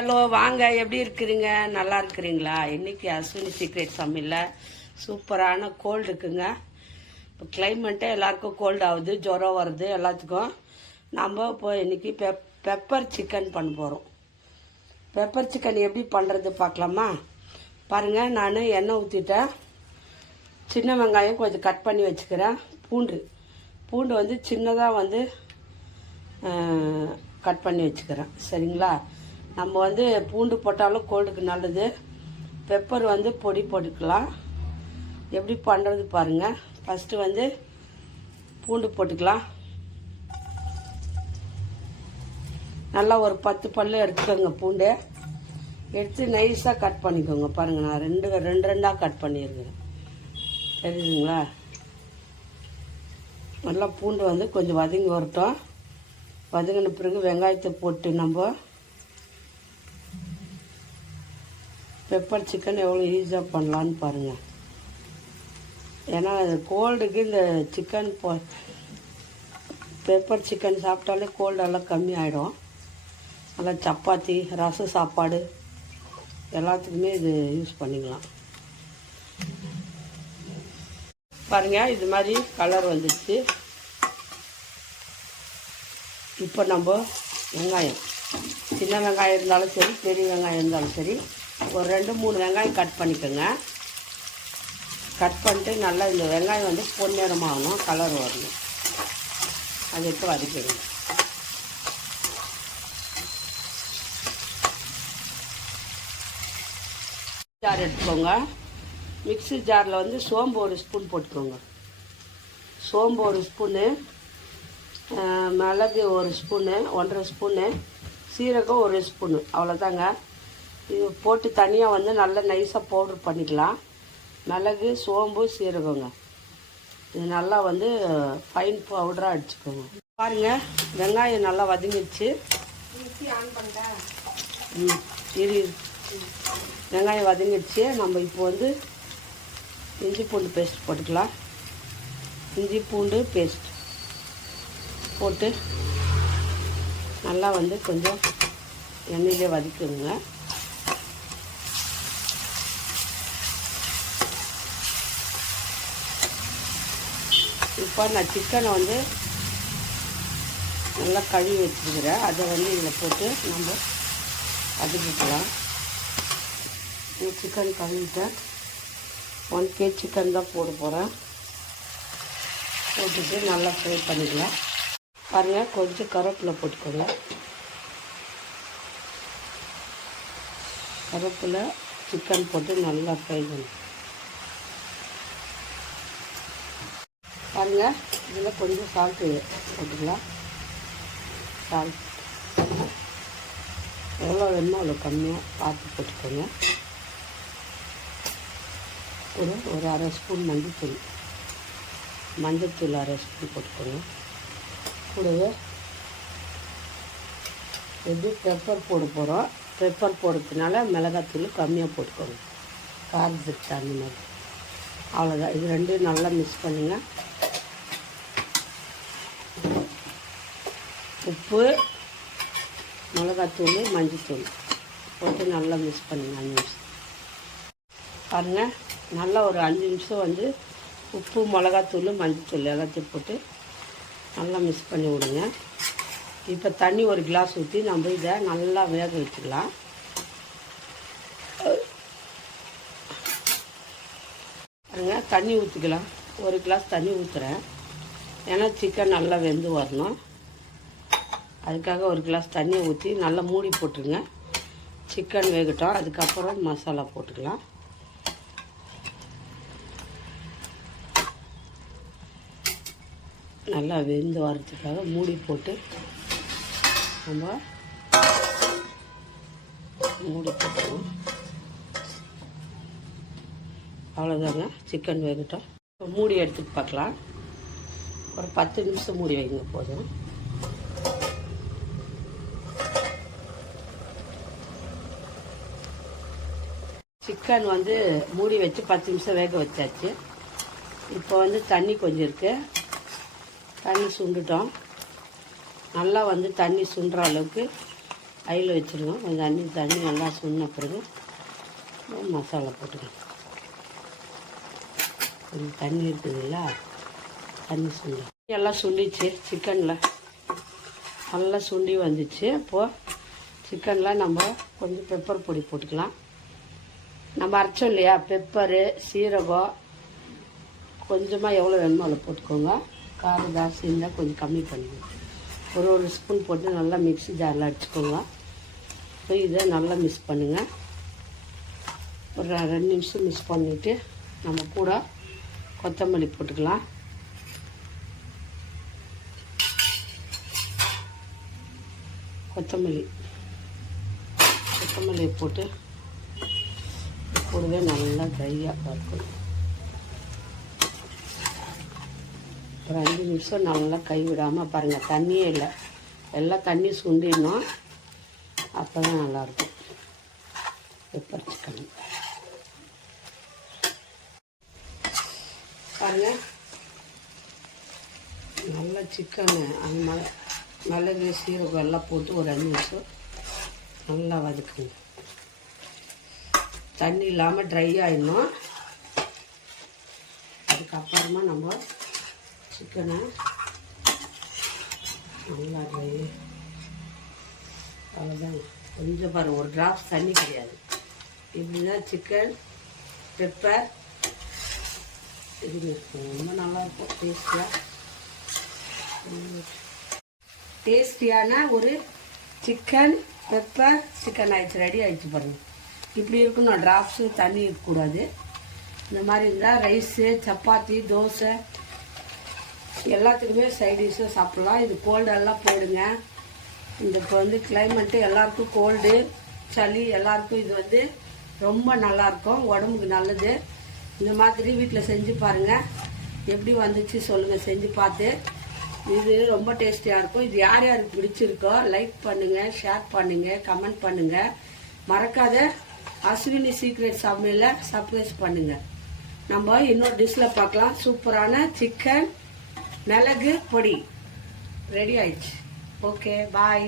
Hello வாங்க எப்படி இருக்கிறீங்க? நல்லா இருக்கிறீங்களா? இன்றைக்கி அஸ்வினி சீக்ரெட் சமையலில். சூப்பரான கோல்டு இருக்குங்க. இப்போ கிளைமேட்டே எல்லாருக்கும் கோல்டு ஆகுது ஜுரம் வருது எல்லாத்துக்கும். நம்ம இப்போ இன்னைக்கு பெப் பெப்பர் சிக்கன் பண்ண போகிறோம் பெப்பர் சிக்கன் எப்படி பண்ணுறது பார்க்கலாமா? பாருங்கள் நான் எண்ணெய் ஊற்றிட்டேன் சின்ன வெங்காயம் கொஞ்சம் கட் பண்ணி வச்சுக்கிறேன். பூண்டு. பூண்டு வந்து சின்னதாக வந்து கட் பண்ணி வச்சுக்கிறேன். சரிங்களா? நம்ம வந்து பூண்டு போட்டாலும் கோல்டுக்கு நல்லது. பெப்பர் வந்து பொடி போட்டுக்கலாம். எப்படி பண்ணுறது பாருங்கள் ஃபஸ்ட்டு வந்து பூண்டு போட்டுக்கலாம். நல்லா ஒரு பத்து பல்லு எடுத்துக்கோங்க பூண்டு. எடுத்து நைஸாக கட் பண்ணிக்கோங்க பாருங்கள் நான் ரெண்டு ரெண்டு ரெண்டாக கட் பண்ணியிருக்கேன் தெரியுதுங்களா? நல்லா பூண்டு வந்து கொஞ்சம் வதங்கி வரட்டும். வதங்கின பிறகு வெங்காயத்தை போட்டு நம்ம பெப்பர் சிக்கன் எவ்வளோ ஈஸியாக பண்ணலான்னு பாருங்கள் ஏன்னா கோல்டுக்கு இந்த சிக்கன் போ பெப்பர் சிக்கன் சாப்பிட்டாலே கோல்டெல்லாம் கம்மி ஆகிடும் நல்லா சப்பாத்தி ரசம் சாப்பாடு எல்லாத்துக்குமே இது யூஸ் பண்ணிக்கலாம். பாருங்கள் இது மாதிரி கலர் வந்துடுச்சு இப்போ நம்ம வெங்காயம். சின்ன வெங்காயம் இருந்தாலும் சரி பெரிய வெங்காயம் இருந்தாலும் சரி ஒரு ரெண்டு மூணு வெங்காயம் கட் பண்ணிக்கோங்க. கட் பண்ணிட்டு நல்லா இந்த வெங்காயம் வந்து பொன்னிறமாகணும் கலர் வரணும். அது எடுத்து வதக்கிடுங்க. ஜார் எடுத்துக்கோங்க. மிக்சி ஜாரில் வந்து சோம்பு ஒரு ஸ்பூன் போட்டுக்கோங்க. சோம்பு ஒரு ஸ்பூனு மிளகு ஒரு ஸ்பூனு ஒன்றரை ஸ்பூனு சீரகம் ஒரு ஸ்பூனு அவ்வளோதாங்க இது போட்டு தனியாக வந்து நல்லா நைஸாக பவுட்ரு பண்ணிக்கலாம். மிளகு சோம்பு சீரகங்க. இது நல்லா வந்து ஃபைன் பவுடராக அடிச்சுக்கோங்க. பாருங்கள் வெங்காயம் நல்லா வதங்கிடுச்சு. ம் இரு வெங்காயம் வதங்கிடுச்சு. நம்ம இப்போ வந்து இஞ்சி பூண்டு பேஸ்ட் போட்டுக்கலாம். இஞ்சி பூண்டு பேஸ்ட் போட்டு நல்லா வந்து கொஞ்சம் எண்ணெயிலே வதக்குங்க. இப்போ நான் சிக்கனை வந்து நல்லா கழுவி வச்சுருக்கிறேன். அதை வந்து இதில் போட்டு நம்ம அதுக்கலாம் சிக்கன் கழுவிட்டேன். ஒன் கே சிக்கன் தான் போட போகிறேன் போட்டுட்டு நல்லா ஃப்ரை பண்ணிக்கலாம். பாருங்கள் கொஞ்சம் கருவேப்பிலை போட்டுக்கோங்க. கருவேப்பிலை சிக்கன் போட்டு நல்லா ஃப்ரை பண்ணி. பாருங்கள் இதில் கொஞ்சம் சால்ட்டு போட்டுக்கலாம். சால்ட் எவ்வளோ வேணுமோ அவ்வளோ கம்மியாக பார்த்து போட்டுக்கோங்க. ஒரு ஒரு அரை ஸ்பூன் மஞ்சத்தூள். மஞ்சத்தூள் அரை ஸ்பூன் போட்டுக்கோங்க. கூடவே எப்படி பெப்பர் போட போகிறோம் பெப்பர் போடுறதுனால மிளகாத்தூள் கம்மியாக போட்டுக்கோங்க. காரத்துக்கு தகுந்த மாதிரி அவ்வளோதான். இது ரெண்டும் நல்லா மிக்ஸ் பண்ணுங்கள் உப்பு மிளகாத்தூள் மஞ்சத்தூள். போட்டு நல்லா மிக்ஸ் பண்ணுங்க அஞ்சு நிமிஷம். பாருங்கள் நல்லா ஒரு அஞ்சு நிமிஷம் வந்து உப்பு மிளகாத்தூள் மஞ்சத்தூள் எல்லாத்தையும் போட்டு நல்லா மிக்ஸ் பண்ணி விடுங்க. இப்போ தண்ணி ஒரு கிளாஸ் ஊற்றி நம்ம இதை நல்லா வேக வச்சுக்கலாம் பாருங்க தண்ணி ஊற்றிக்கலாம் ஒரு கிளாஸ் தண்ணி ஊற்றுறேன் ஏன்னா சிக்கன் நல்லா வெந்து வரணும். அதுக்காக ஒரு கிளாஸ் தண்ணியை ஊற்றி நல்லா மூடி போட்டுருங்க. சிக்கன் வேகட்டும். அதுக்கப்புறம் மசாலா போட்டுக்கலாம். நல்லா வெந்து வரத்துக்காக மூடி போட்டு நம்ம மூடி போட்டுருவோம் அவ்வளோதாங்க சிக்கன் வேகட்டும். மூடி எடுத்துட்டு பார்க்கலாம். ஒரு பத்து நிமிஷம் மூடி வைங்க போதும். சிக்கன் வந்து மூடி வச்சு பத்து நிமிஷம் வேக வச்சாச்சு. இப்போ வந்து தண்ணி கொஞ்சம் இருக்குது தண்ணி சுண்டுட்டோம். நல்லா வந்து தண்ணி சுண்டுற அளவுக்கு ஐயில் வச்சுருங்க. கொஞ்சம் தண்ணி தண்ணி நல்லா சுண்ண பிறகு மசாலா போட்டுக்கணும் கொஞ்சம் தண்ணி இருக்குதுல்ல தண்ணி சுண்டி. எல்லாம் சுண்டிச்சு சிக்கனில். நல்லா சுண்டி வந்துச்சு. அப்போது சிக்கனில் நம்ம கொஞ்சம் பெப்பர் பொடி போட்டுக்கலாம். நம்ம அரைச்சோம் இல்லையா? பெப்பரு சீரகம். கொஞ்சமாக எவ்வளோ வேணுமோ அதில் போட்டுக்கோங்க. காரம் ஜாஸ்தி இருந்தால் கொஞ்சம் கம்மி பண்ணிக்கோங்க ஒரு ஒரு ஸ்பூன் போட்டு நல்லா மிக்ஸி ஜாரில் அடிச்சுக்கோங்க. ஸோ இதை நல்லா மிக்ஸ் பண்ணுங்கள் ஒரு ரெண்டு நிமிஷம் மிக்ஸ் பண்ணிவிட்டு நம்ம கூட கொத்தமல்லி போட்டுக்கலாம். கொத்தமல்லி. கொத்தமல்லியை போட்டு கூடவே நல்லா ட்ரையாக பார்க்கணும். ஒரு அஞ்சு நிமிஷம் நல்லா கை விடாமல் பாருங்கள் தண்ணியே இல்லை. எல்லாம் தண்ணி சுண்டிடணும். அப்போ தான் நல்லாயிருக்கும். பெப்பர் சிக்கன் பாருங்கள் நல்லா சிக்கனு அந்த மாதிரி மிளகு சீரகம் எல்லாம் போட்டு ஒரு அஞ்சு நிமிஷம் நல்லா வதக்குங்க. தண்ணி இல்லாமல் ட்ரை ஆயிடணும். அதுக்கப்புறமா நம்ம சிக்கனை நல்லா ட்ரை அவ்வளோதான் கொஞ்சம் பாருங்கள் ஒரு ட்ராப்ஸ் தண்ணி கிடையாது. இப்படி தான் சிக்கன் பெப்பர் இது ரொம்ப நல்லாயிருக்கும் டேஸ்டியாக டேஸ்டியான ஒரு சிக்கன் பெப்பர் சிக்கன் ஆயிடுச்சு. ரெடி ஆயிடுச்சு பாருங்கள் இப்படி இருக்கணும் ட்ராப்ஸு தண்ணி இருக்கக்கூடாது இந்த மாதிரி இருந்தால் ரைஸு சப்பாத்தி தோசை எல்லாத்துக்குமே சைடிஷாக சாப்பிட்லாம். இது கோல்டெல்லாம் போடுங்க. இந்த இப்போ வந்து கிளைமேட்டு எல்லாருக்கும் கோல்டு சளி எல்லாருக்கும் இது வந்து ரொம்ப நல்லாயிருக்கும் உடம்புக்கு நல்லது. இந்த மாதிரி வீட்டில் செஞ்சு பாருங்கள் எப்படி வந்துச்சு சொல்லுங்கள் செஞ்சு பார்த்து. இது ரொம்ப டேஸ்டியாக இருக்கும். இது யார் யாருக்கு பிடிச்சிருக்கோ லைக் பண்ணுங்கள் ஷேர் பண்ணுங்கள் கமெண்ட் பண்ணுங்கள் மறக்காத அஸ்வினி சீக்ரெட் சமையலை சர்ப்ரைஸ் பண்ணுங்கள் நம்ம இன்னொரு டிஷ்ஷில் பார்க்கலாம். சூப்பரான சிக்கன் மிளகு பொடி. ரெடி ஆயிடுச்சு. Okay bye